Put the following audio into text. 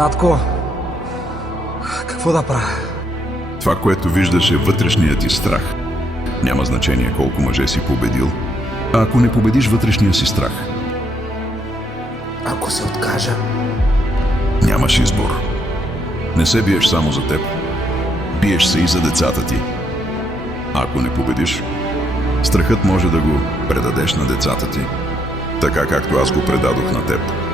Татко, какво да правя? Това, което виждаш, е вътрешният ти страх. Няма значение колко мъже си победил, а ако не победиш вътрешния си страх, Ако се откажа? нямаш избор. Не се биеш само за теб. Биеш се и за децата ти. Ако не победиш, страхът може да го предадеш на децата ти, така както аз го предадох на теб.